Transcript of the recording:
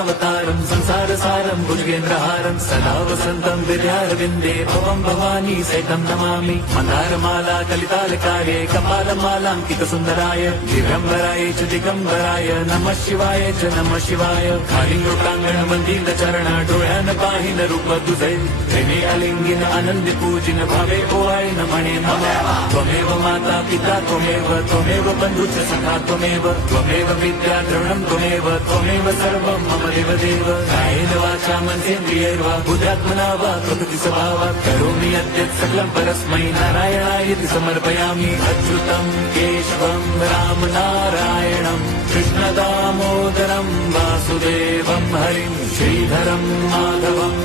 कृष्णावतारं संसारसारं भुजगेन्द्रहारं सदा वसन्तं विद्यारविन्दे भवं भवानी सहितं नमामि मन्दारमाला कलितालकार्ये कपालमालाङ्कितसुन्दराय दिगम्बराय च दिगम्बराय नमः शिवाय च नमः शिवाय कालिङ्गोटाङ्गणमन्दिरचरण डोळ्यान पाहिन रूप तुझे प्रेमे अलिंगिन आनंदी पूजिन भावे ओवाळीन म्हणे नमः त्वमेव माता पिता त्वमेव बन्धुश्च सखा त्वमेव विद्या द्रविणं त्वमेव सर्वं मम देवदेव कायेन वाचा मनसेन्द्रियैर्वा बुद्ध्यात्मना वा प्रकृति स्वभावात् करोमि यद्यत् सकलं परस्मै नारायणायति समर्पयामि अच्युतं केशवं राम नारायणं कृष्णदामोदरं वासुदेवं हरिं श्रीधरं माधवं